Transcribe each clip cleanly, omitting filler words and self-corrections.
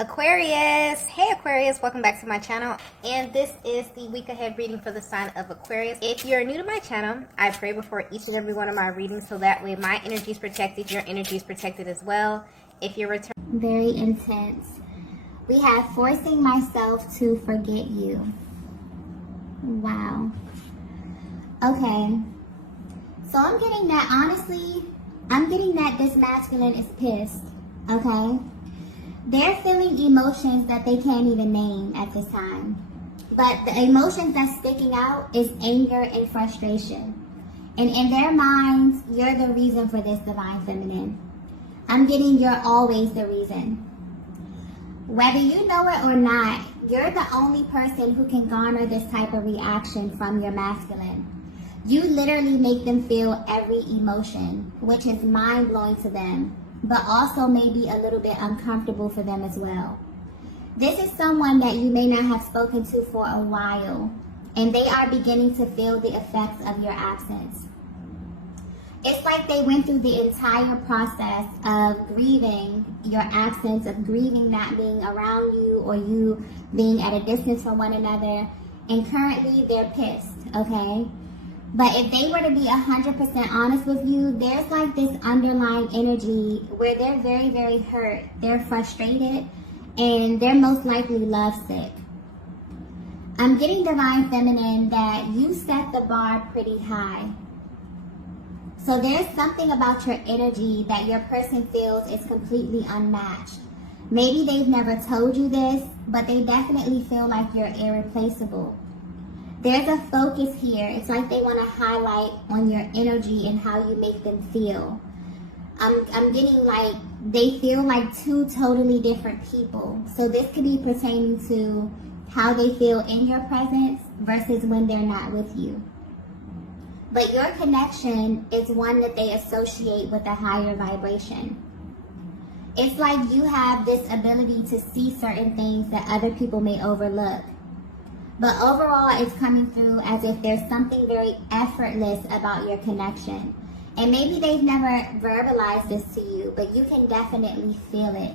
Aquarius. Hey Aquarius, welcome back to my channel, and this is the week ahead reading for the sign of Aquarius. If you're new to my channel, I pray before each and every one of my readings so that way my energy is protected, your energy is protected as well. If you're very intense, we have forcing myself to forget you. Wow. Okay, so I'm getting that, honestly, I'm getting that this masculine is pissed. Okay, they're feeling emotions that they can't even name at this time. But the emotions that's sticking out is anger and frustration. And in their minds, you're the reason for this, Divine Feminine. I'm getting you're always the reason. Whether you know it or not, you're the only person who can garner this type of reaction from your masculine. You literally make them feel every emotion, which is mind-blowing to them, but also maybe a little bit uncomfortable for them as well. This is someone that you may not have spoken to for a while, and they are beginning to feel the effects of your absence. It's like they went through the entire process of grieving your absence, of grieving not being around you or you being at a distance from one another, and currently they're pissed, okay? But if they were to be 100% honest with you, there's like this underlying energy where they're very, very hurt. They're frustrated and they're most likely lovesick. I'm getting, Divine Feminine, that you set the bar pretty high. So there's something about your energy that your person feels is completely unmatched. Maybe they've never told you this, but they definitely feel like you're irreplaceable. There's a focus here. It's like they want to highlight on your energy and how you make them feel. I'm getting like they feel like two totally different people. So this could be pertaining to how they feel in your presence versus when they're not with you. But your connection is one that they associate with a higher vibration. It's like you have this ability to see certain things that other people may overlook. But overall, it's coming through as if there's something very effortless about your connection. And maybe they've never verbalized this to you, but you can definitely feel it.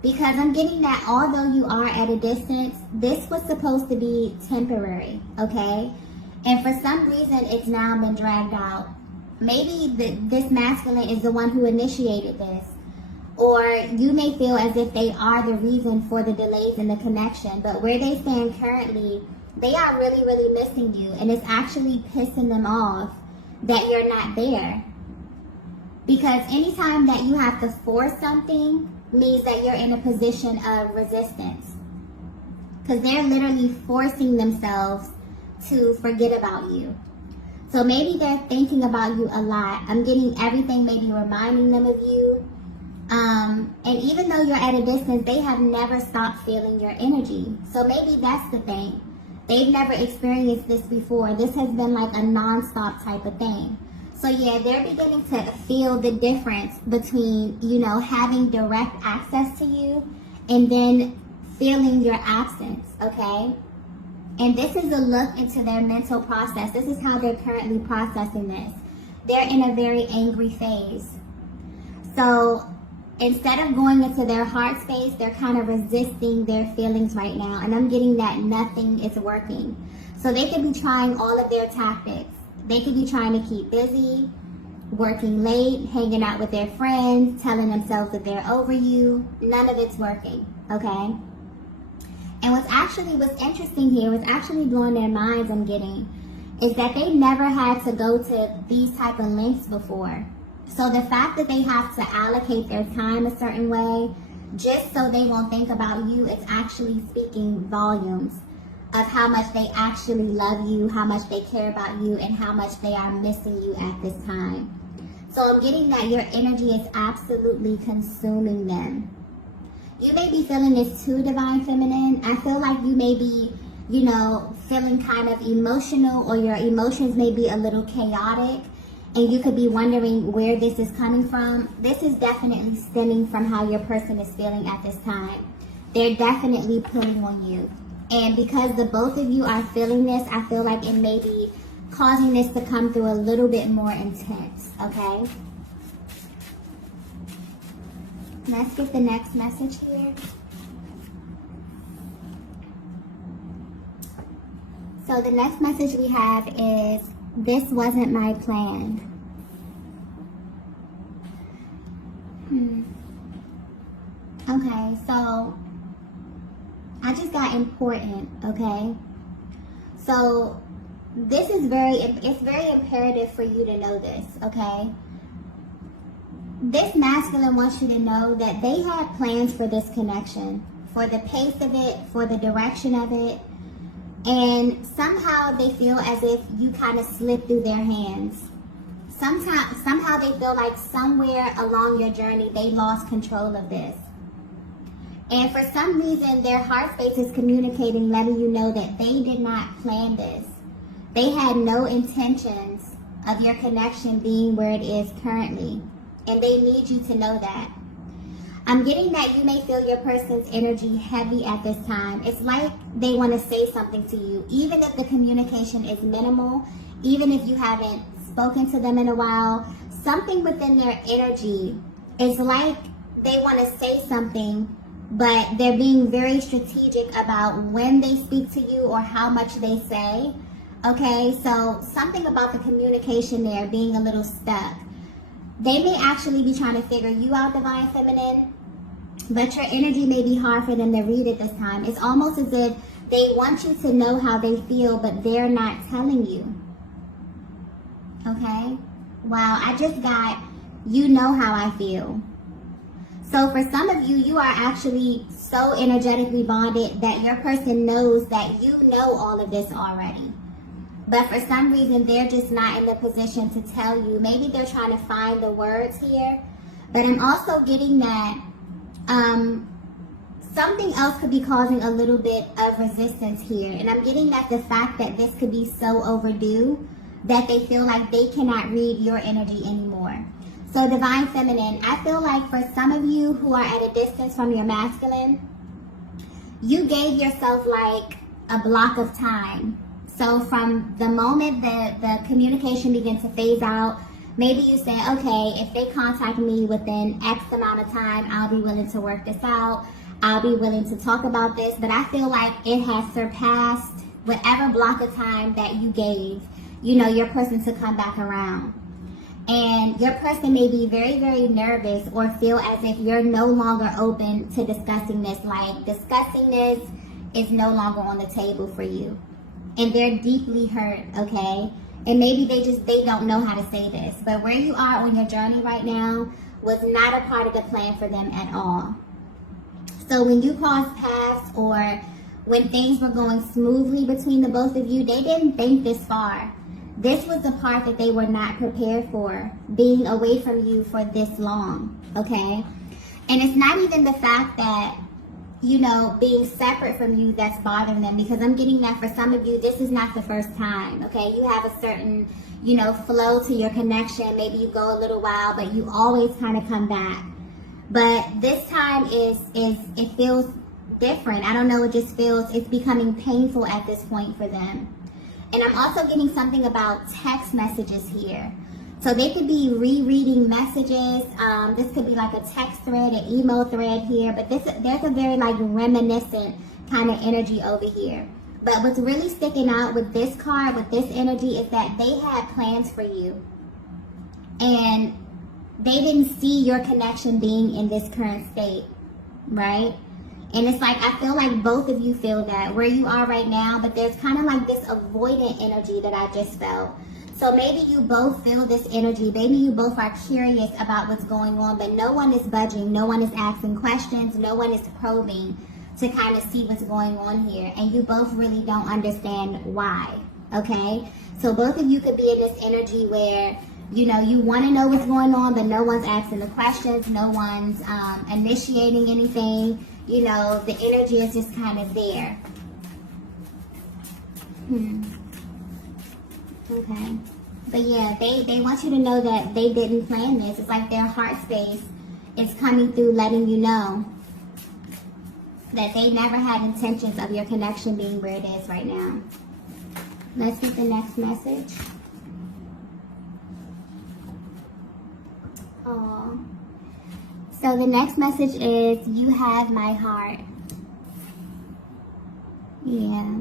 Because I'm getting that although you are at a distance, this was supposed to be temporary, okay? And for some reason, it's now been dragged out. Maybe this masculine is the one who initiated this. Or you may feel as if they are the reason for the delays in the connection. But where they stand currently, they are really, really missing you. And it's actually pissing them off that you're not there. Because anytime that you have to force something means that you're in a position of resistance. Because they're literally forcing themselves to forget about you. So maybe they're thinking about you a lot. I'm getting everything maybe reminding them of you. And even though you're at a distance, they have never stopped feeling your energy. So maybe that's the thing. They've never experienced this before. This has been like a non-stop type of thing. So yeah, they're beginning to feel the difference between, you know, having direct access to you and then feeling your absence, okay? And this is a look into their mental process. This is how they're currently processing this. They're in a very angry phase. So instead of going into their heart space, they're kind of resisting their feelings right now. And I'm getting that nothing is working. So they could be trying all of their tactics. They could be trying to keep busy, working late, hanging out with their friends, telling themselves that they're over you. None of it's working, okay? And what's interesting here, what's actually blowing their minds, I'm getting, is that they never had to go to these type of lengths before. So the fact that they have to allocate their time a certain way just so they won't think about you is actually speaking volumes of how much they actually love you, how much they care about you, and how much they are missing you at this time. So I'm getting that your energy is absolutely consuming them. You may be feeling this too, Divine Feminine. I feel like you may be, you know, feeling kind of emotional, or your emotions may be a little chaotic. And you could be wondering where this is coming from. This is definitely stemming from how your person is feeling at this time. They're definitely pulling on you. And because the both of you are feeling this, I feel like it may be causing this to come through a little bit more intense, okay? Let's get the next message here. So the next message we have is, this wasn't my plan. Okay, so I just got important, okay? So this is it's very imperative for you to know this, okay? This masculine wants you to know that they had plans for this connection, for the pace of it, for the direction of it, and somehow they feel as if you kind of slipped through their hands. Somehow they feel like somewhere along your journey they lost control of this. And for some reason, their heart space is communicating, letting you know that they did not plan this. They had no intentions of your connection being where it is currently. And they need you to know that. I'm getting that you may feel your person's energy heavy at this time. It's like they want to say something to you, even if the communication is minimal, even if you haven't spoken to them in a while. Something within their energy is like they want to say something, but they're being very strategic about when they speak to you or how much they say. Okay, so something about the communication there being a little stuck. They may actually be trying to figure you out, Divine Feminine, but your energy may be hard for them to read at this time. It's almost as if they want you to know how they feel, but they're not telling you. Okay? Wow, I just got, you know how I feel. So for some of you, you are actually so energetically bonded that your person knows that you know all of this already. But for some reason, they're just not in the position to tell you. Maybe they're trying to find the words here. But I'm also getting that something else could be causing a little bit of resistance here. And I'm getting that the fact that this could be so overdue that they feel like they cannot read your energy anymore. So Divine Feminine, I feel like for some of you who are at a distance from your masculine, you gave yourself like a block of time. So from the moment that the communication begins to phase out, maybe you say, okay, if they contact me within X amount of time, I'll be willing to work this out. I'll be willing to talk about this. But I feel like it has surpassed whatever block of time that you gave, you know, your person to come back around. And your person may be very, very nervous or feel as if you're no longer open to discussing this. Like discussing this is no longer on the table for you. And they're deeply hurt, okay? And maybe they don't know how to say this. But where you are on your journey right now was not a part of the plan for them at all. So when you crossed paths or when things were going smoothly between the both of you, they didn't think this far. This was the part that they were not prepared for, being away from you for this long, okay? And it's not even the fact that, you know, being separate from you that's bothering them, because I'm getting that for some of you, this is not the first time, okay? You have a certain, you know, flow to your connection. Maybe you go a little while, but you always kind of come back. But this time it feels different. I don't know, it just feels, it's becoming painful at this point for them. And I'm also getting something about text messages here. So they could be rereading messages. This could be like a text thread, an email thread here. But there's a very like reminiscent kind of energy over here. But what's really sticking out with this card, with this energy, is that they had plans for you. And they didn't see your connection being in this current state, right? And it's like, I feel like both of you feel that where you are right now, but there's kind of like this avoidant energy that I just felt. So maybe you both feel this energy. Maybe you both are curious about what's going on, but no one is budging. No one is asking questions. No one is probing to kind of see what's going on here. And you both really don't understand why, okay? So both of you could be in this energy where, you know, you want to know what's going on, but no one's asking the questions. No one's initiating anything. You know, the energy is just kind of there. Okay. But yeah, they want you to know that they didn't plan this. It's like their heart space is coming through, letting you know that they never had intentions of your connection being where it is right now. Let's get the next message. Aww. So the next message is, you have my heart. Yeah.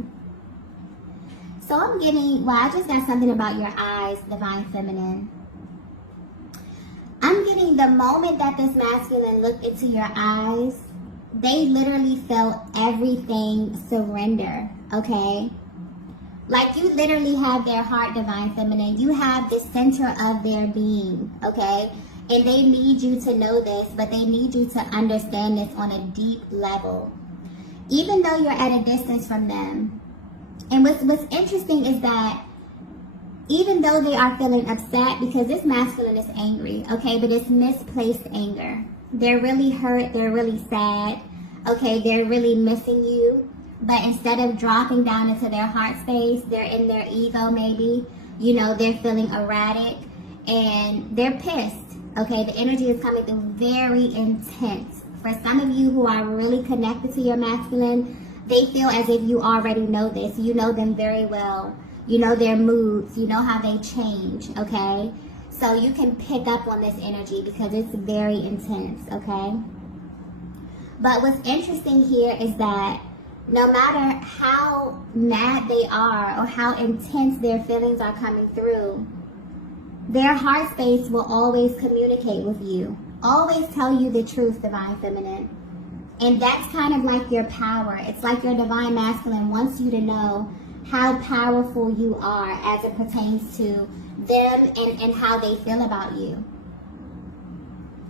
So I'm getting, well, I just got something about your eyes, Divine Feminine. I'm getting the moment that this masculine looked into your eyes, they literally felt everything surrender, okay? Like you literally have their heart, Divine Feminine. You have the center of their being, okay? And they need you to know this, but they need you to understand this on a deep level. Even though you're at a distance from them. And what's interesting is that even though they are feeling upset, because this masculine is angry, okay, but it's misplaced anger. They're really hurt, they're really sad, okay, they're really missing you. But instead of dropping down into their heart space, they're in their ego maybe. You know, they're feeling erratic and they're pissed, okay? The energy is coming through very intense. For some of you who are really connected to your masculine, they feel as if you already know this. You know them very well. You know their moods. You know how they change, okay? So you can pick up on this energy because it's very intense, okay? But what's interesting here is that no matter how mad they are or how intense their feelings are coming through, their heart space will always communicate with you. Always tell you the truth, Divine Feminine. And that's kind of like your power. It's like your Divine Masculine wants you to know how powerful you are as it pertains to them and how they feel about you.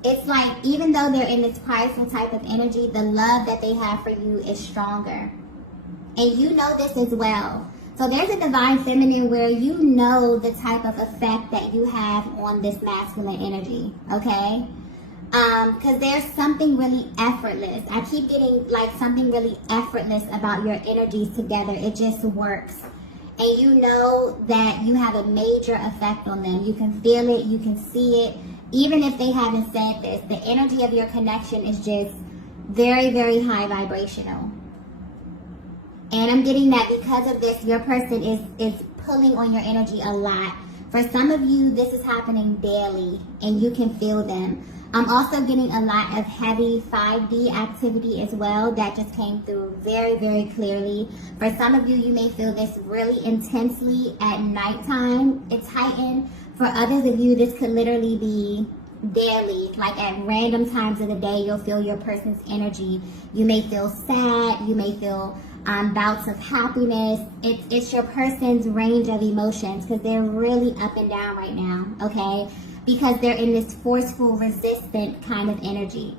It's like even though they're in this prideful type of energy, the love that they have for you is stronger. And you know this as well. So there's a Divine Feminine where you know the type of effect that you have on this masculine energy, okay? Because there's something really effortless. I keep getting like something really effortless about your energies together. It just works. And you know that you have a major effect on them. You can feel it. You can see it. Even if they haven't said this, the energy of your connection is just very, very high vibrational. And I'm getting that because of this, your person is pulling on your energy a lot. For some of you, this is happening daily and you can feel them. I'm also getting a lot of heavy 5D activity as well. That just came through very, very clearly. For some of you, you may feel this really intensely at nighttime. It's heightened. For others of you, this could literally be daily. Like at random times of the day, you'll feel your person's energy. You may feel sad. You may feel bouts of happiness. It's your person's range of emotions because they're really up and down right now, okay? Because they're in this forceful, resistant kind of energy.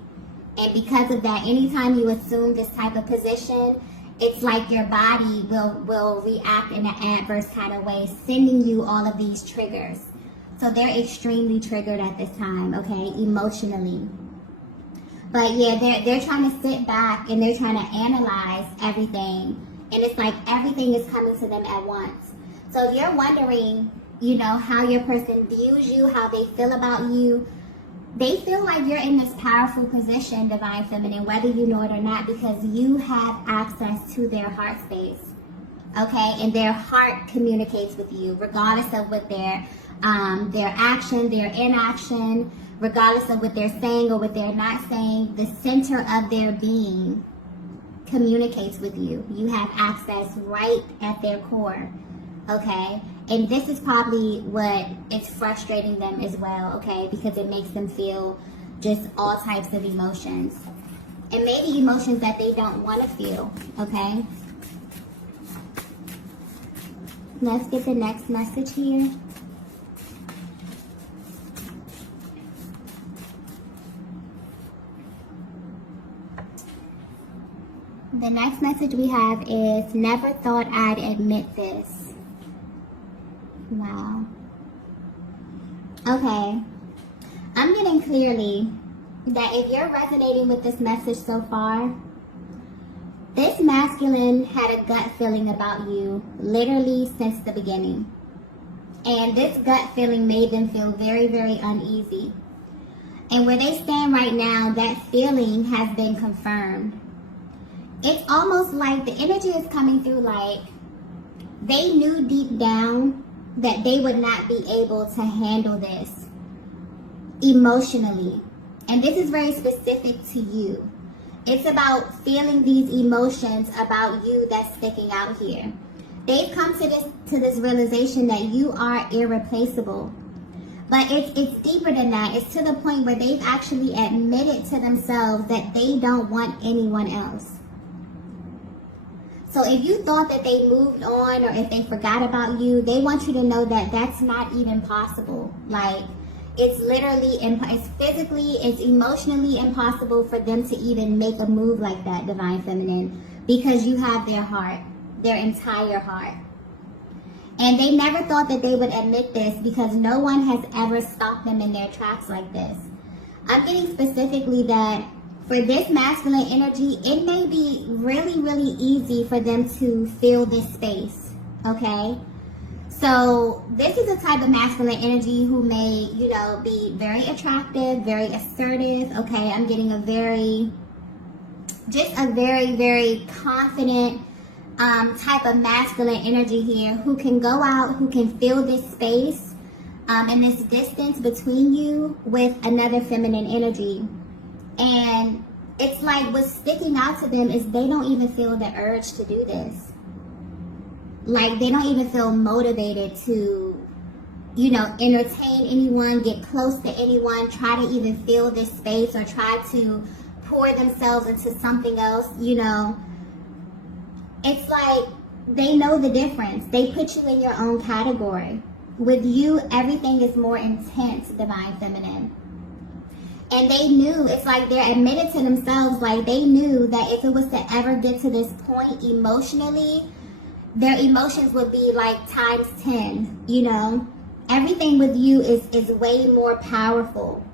And because of that, anytime you assume this type of position, it's like your body will react in an adverse kind of way, sending you all of these triggers. So they're extremely triggered at this time, okay, emotionally. But yeah, they're trying to sit back and they're trying to analyze everything. And it's like everything is coming to them at once. So if you're wondering, you know, how your person views you, how they feel about you, they feel like you're in this powerful position, Divine Feminine, whether you know it or not, because you have access to their heart space, okay? And their heart communicates with you, regardless of what their action, their inaction, regardless of what they're saying or what they're not saying, the center of their being communicates with you. You have access right at their core, okay? And this is probably what is frustrating them as well, okay? Because it makes them feel just all types of emotions. And maybe emotions that they don't want to feel, okay? Let's get the next message here. The next message we have is, never thought I'd admit this. Wow. Okay. I'm getting clearly that if you're resonating with this message so far, this masculine had a gut feeling about you literally since the beginning. And this gut feeling made them feel very, very uneasy. And where they stand right now, that feeling has been confirmed. It's almost like the energy is coming through like they knew deep down that they would not be able to handle this emotionally. And this is very specific to you. It's about feeling these emotions about you that's sticking out here. They've come to this realization that you are irreplaceable. But it's deeper than that. It's to the point where they've actually admitted to themselves that they don't want anyone else. So if you thought that they moved on or if they forgot about you, they want you to know that that's not even possible. Like, it's literally, it's physically, it's emotionally impossible for them to even make a move like that, Divine Feminine, because you have their heart, their entire heart. And they never thought that they would admit this because no one has ever stopped them in their tracks like this. I'm getting specifically that for this masculine energy, it may be really, really easy for them to fill this space, okay? So this is a type of masculine energy who may, you know, be very attractive, very assertive, okay? I'm getting a very, very confident type of masculine energy here who can go out, who can fill this space and this distance between you with another feminine energy. And it's like what's sticking out to them is they don't even feel the urge to do this. Like, they don't even feel motivated to, you know, entertain anyone, get close to anyone, try to even fill this space or try to pour themselves into something else, you know. It's like they know the difference. They put you in your own category. With you, everything is more intense, Divine Feminine. And they knew, it's like they're admitted to themselves, like they knew that if it was to ever get to this point emotionally, their emotions would be like times 10, you know. Everything with you is way more powerful.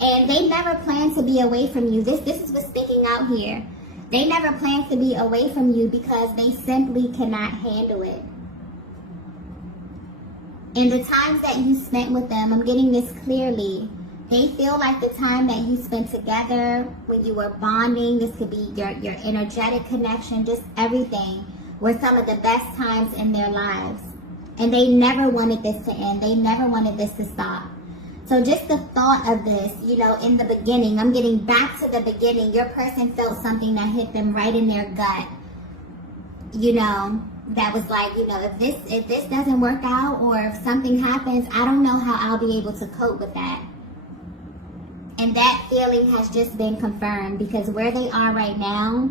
And they never plan to be away from you. This is what's sticking out here. They never plan to be away from you because they simply cannot handle it. In the times that you spent with them, I'm getting this clearly. They feel like the time that you spent together, when you were bonding, this could be your energetic connection, just everything, were some of the best times in their lives. And they never wanted this to end. They never wanted this to stop. So just the thought of this, you know, in the beginning, I'm getting back to the beginning. Your person felt something that hit them right in their gut. You know, that was like, you know, if this doesn't work out or if something happens, I don't know how I'll be able to cope with that. And that feeling has just been confirmed because where they are right now,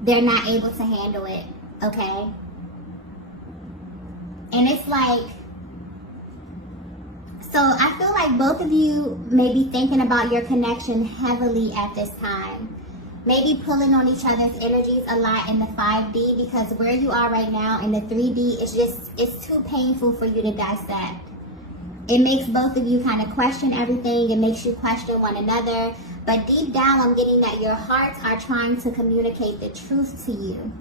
they're not able to handle it, okay? And it's like, so I feel like both of you may be thinking about your connection heavily at this time. Maybe pulling on each other's energies a lot in the 5D because where you are right now in the 3D, it's too painful for you to dissect. It makes both of you kind of question everything. It makes you question one another. But deep down, I'm getting that your hearts are trying to communicate the truth to you.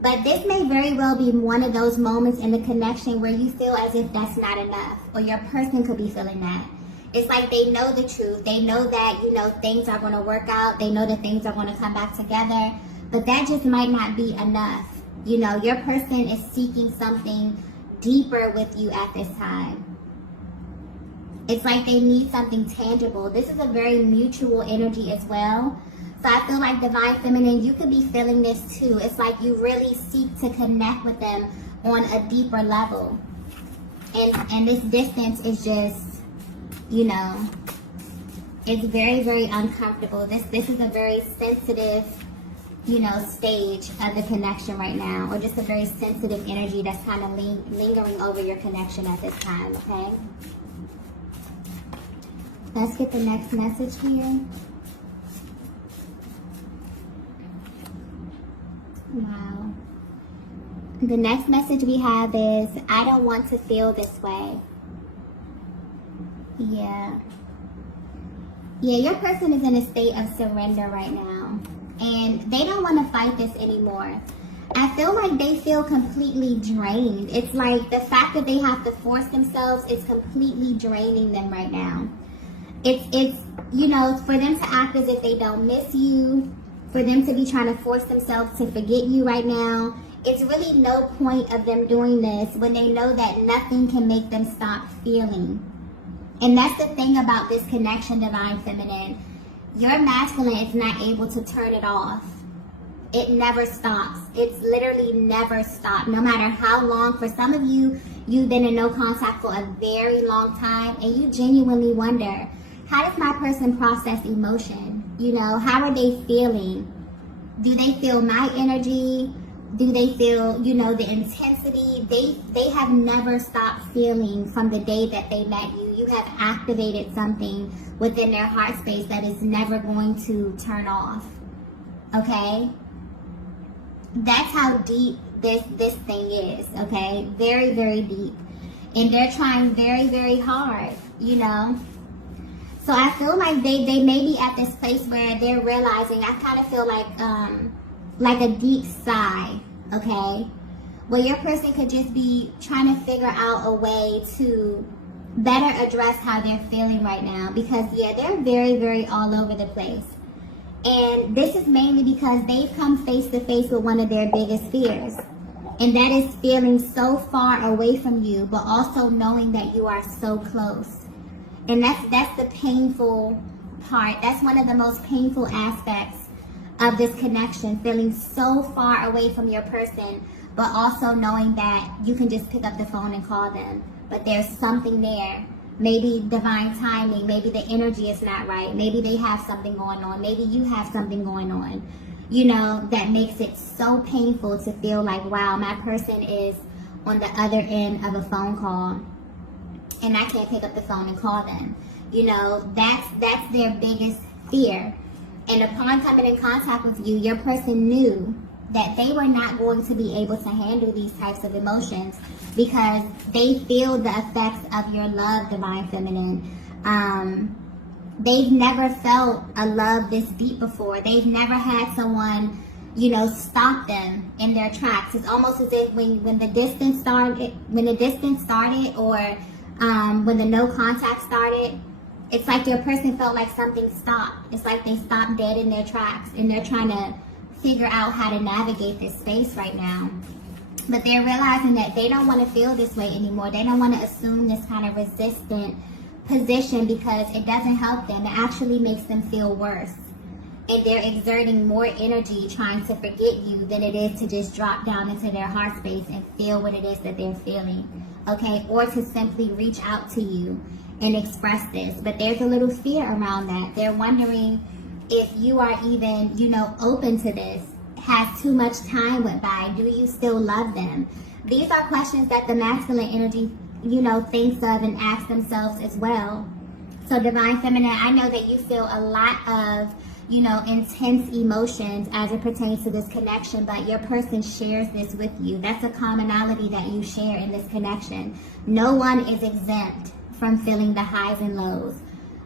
But this may very well be one of those moments in the connection where you feel as if that's not enough. Or your person could be feeling that. It's like they know the truth. They know that, you know, things are going to work out. They know that things are going to come back together. But that just might not be enough. You know, your person is seeking something deeper with you at this time. It's like they need something tangible. This is a very mutual energy as well. So I feel like Divine Feminine, you could be feeling this too. It's like you really seek to connect with them on a deeper level. And this distance is just, you know, it's very, very uncomfortable. This is a very sensitive, you know, stage of the connection right now. Or just a very sensitive energy that's kind of lingering over your connection at this time, okay? Let's get the next message here. Wow. The next message we have is, I don't want to feel this way. Yeah, your person is in a state of surrender right now. And they don't want to fight this anymore. I feel like they feel completely drained. It's like the fact that they have to force themselves is completely draining them right now. It's you know, for them to act as if they don't miss you, for them to be trying to force themselves to forget you right now, it's really no point of them doing this when they know that nothing can make them stop feeling. And that's the thing about this connection, Divine Feminine. Your masculine is not able to turn it off. It never stops. It's literally never stopped. No matter how long, for some of you, you've been in no contact for a very long time, and you genuinely wonder, how does my person process emotion? You know, how are they feeling? Do they feel my energy? Do they feel, you know, the intensity? They have never stopped feeling from the day that they met you. You have activated something within their heart space that is never going to turn off. Okay? That's how deep this thing is, okay? Very, very deep. And they're trying very, very hard, you know? So I feel like they may be at this place where they're realizing, I kind of feel like a deep sigh, okay? Where your person could just be trying to figure out a way to better address how they're feeling right now. Because, yeah, they're very, very all over the place. And this is mainly because they've come face to face with one of their biggest fears. And that is feeling so far away from you, but also knowing that you are so close. And that's the painful part. That's one of the most painful aspects of this connection, feeling so far away from your person, but also knowing that you can just pick up the phone and call them. But there's something there. Maybe divine timing, maybe the energy is not right, maybe they have something going on, maybe you have something going on, you know, that makes it so painful to feel like, wow, my person is on the other end of a phone call and I can't pick up the phone and call them. You know, that's their biggest fear. And upon coming in contact with you, your person knew that they were not going to be able to handle these types of emotions because they feel the effects of your love, Divine Feminine. They've never felt a love this deep before. They've never had someone, you know, stop them in their tracks. It's almost as if when the distance started, or when the no contact started, it's like your person felt like something stopped. It's like they stopped dead in their tracks and they're trying to figure out how to navigate this space right now. But they're realizing that they don't want to feel this way anymore. They don't want to assume this kind of resistant position because it doesn't help them. It actually makes them feel worse. And they're exerting more energy trying to forget you than it is to just drop down into their heart space and feel what it is that they're feeling. Okay? Or to simply reach out to you and express this. But there's a little fear around that. They're wondering if you are even, you know, open to this. Has too much time went by? Do you still love them? These are questions that the masculine energy, you know, thinks of and asks themselves as well. So Divine Feminine, I know that you feel a lot of, you know, intense emotions as it pertains to this connection, but your person shares this with you. That's a commonality that you share in this connection. No one is exempt from feeling the highs and lows.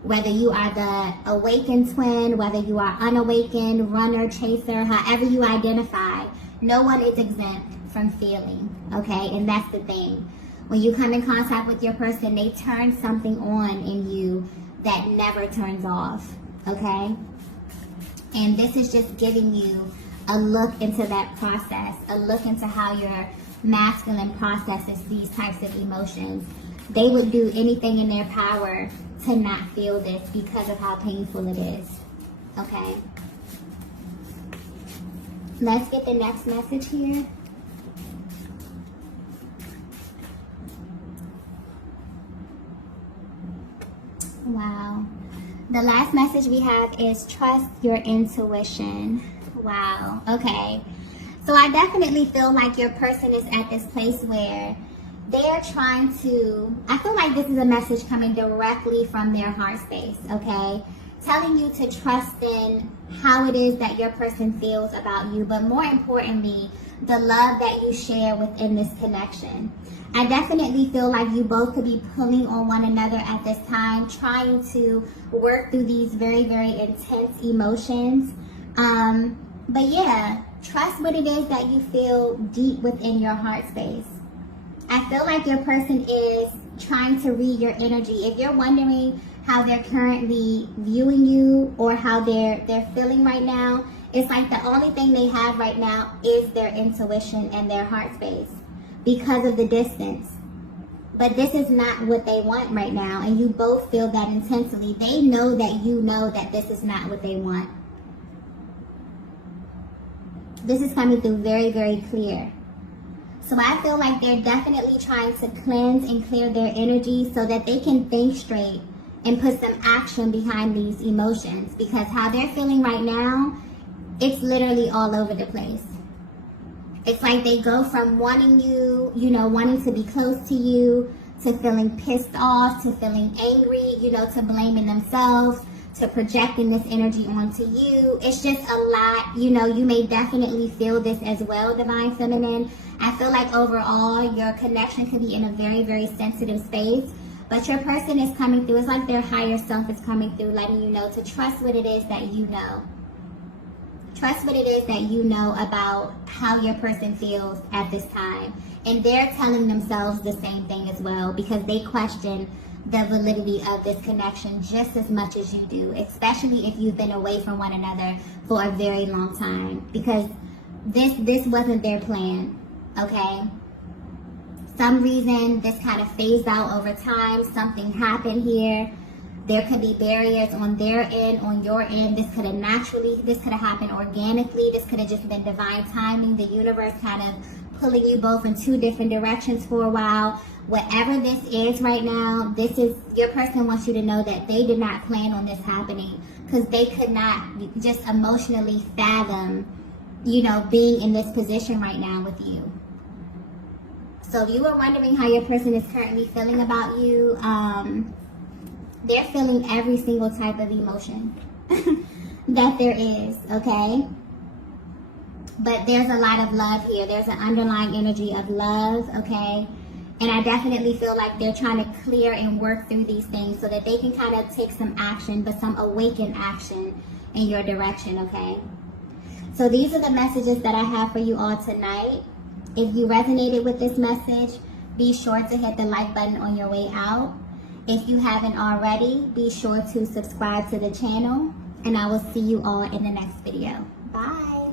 Whether you are the awakened twin, whether you are unawakened, runner, chaser, however you identify, no one is exempt from feeling, okay? And that's the thing. When you come in contact with your person, they turn something on in you that never turns off, okay? And this is just giving you a look into that process, a look into how your masculine processes these types of emotions. They would do anything in their power to not feel this because of how painful it is. Okay? Let's get the next message here. Wow. The last message we have is trust your intuition. Wow. Okay. So I definitely feel like your person is at this place where they're trying to, I feel like this is a message coming directly from their heart space, okay? Telling you to trust in how it is that your person feels about you, but more importantly, the love that you share within this connection. I definitely feel like you both could be pulling on one another at this time, trying to work through these very, very intense emotions. But yeah, trust what it is that you feel deep within your heart space. I feel like your person is trying to read your energy. If you're wondering how they're currently viewing you or how they're feeling right now, it's like the only thing they have right now is their intuition and their heart space because of the distance. But this is not what they want right now, and you both feel that intensely. They know that you know that this is not what they want. This is coming through very, very clear. So I feel like they're definitely trying to cleanse and clear their energy so that they can think straight and put some action behind these emotions, because how they're feeling right now, it's literally all over the place. It's like they go from wanting you, wanting to be close to you, to feeling pissed off, to feeling angry, to blaming themselves, to projecting this energy onto you. It's just a lot. You may definitely feel this as well, Divine Feminine. I feel like overall your connection could be in a very, very sensitive space, but your person is coming through. It's like their higher self is coming through, letting you know to trust what it is that you know. Trust what it is that you know about how your person feels at this time. And they're telling themselves the same thing as well, because they question the validity of this connection just as much as you do, especially if you've been away from one another for a very long time, because this wasn't their plan, okay? Some reason this kind of phased out over time. Something happened here. There could be barriers on their end, on your end. This could have happened organically. This could have just been divine timing. The universe kind of pulling you both in two different directions for a while. Whatever this is right now, your person wants you to know that they did not plan on this happening, because they could not just emotionally fathom, being in this position right now with you. So if you were wondering how your person is currently feeling about you, they're feeling every single type of emotion that there is, okay? But there's a lot of love here. There's an underlying energy of love, okay? And I definitely feel like they're trying to clear and work through these things so that they can kind of take some action, but some awakened action in your direction, okay? So these are the messages that I have for you all tonight. If you resonated with this message, be sure to hit the like button on your way out. If you haven't already, be sure to subscribe to the channel, and I will see you all in the next video. Bye.